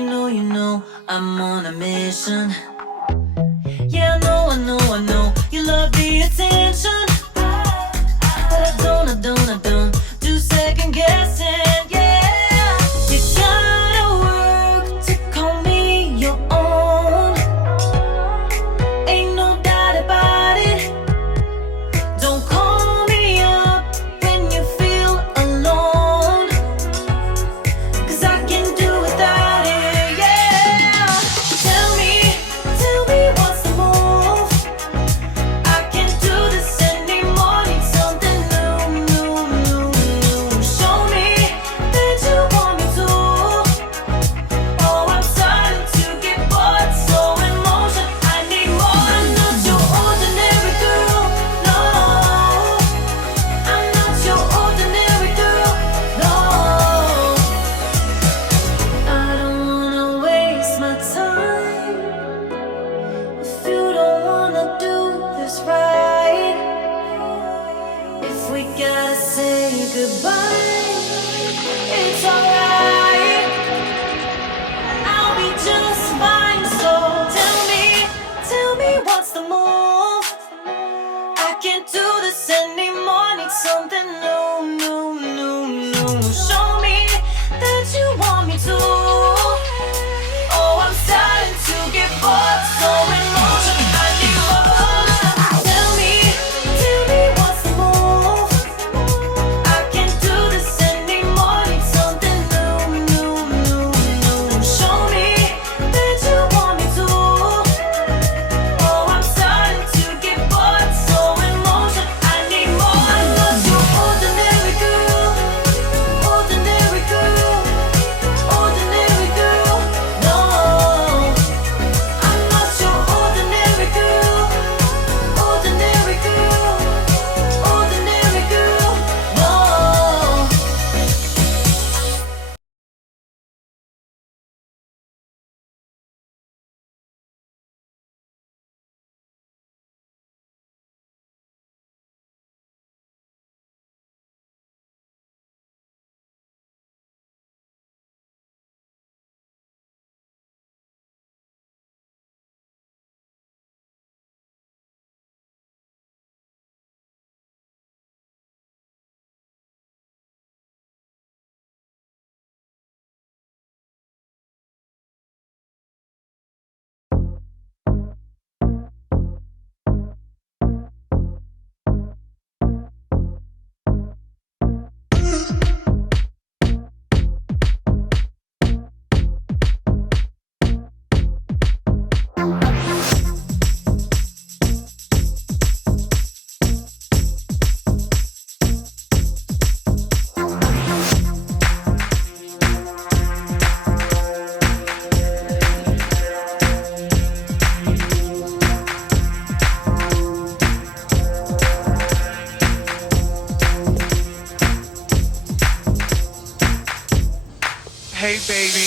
know I'm on a mission. Yeah, I know you love the attention, but I don't do second guessing. Yeah, you gotta work to call me your own. Ain't no doubt about it. Don't call me up when you feel alone, 'cause I can do without it. Yeah, tell me what's the move. I can't do this anymore. Need something new. Show me that you want me to. Oh, I'm starting to get bored, so in motion. I need more. I'm not your ordinary girl, no. I'm not your ordinary girl, no. I don't wanna waste my time if you don't wanna do this right. If we gotta say goodbye, it's alright. I'll be just fine. So tell me what's the move. I can't do this anymore. Need something new. Show me that you want me to. Oh, I'm starting to get bored, so in motion. I need more. Tell me what's the move. I can't do this anymore. Need something new. Show me that you want me to. Oh, I'm starting to get bored, so in motion. I need more. I'm not your ordinary girl, ordinary girl, ordinary girl, no. I'm not your ordinary girl, ordinary girl, ordinary girl, no. Hey baby,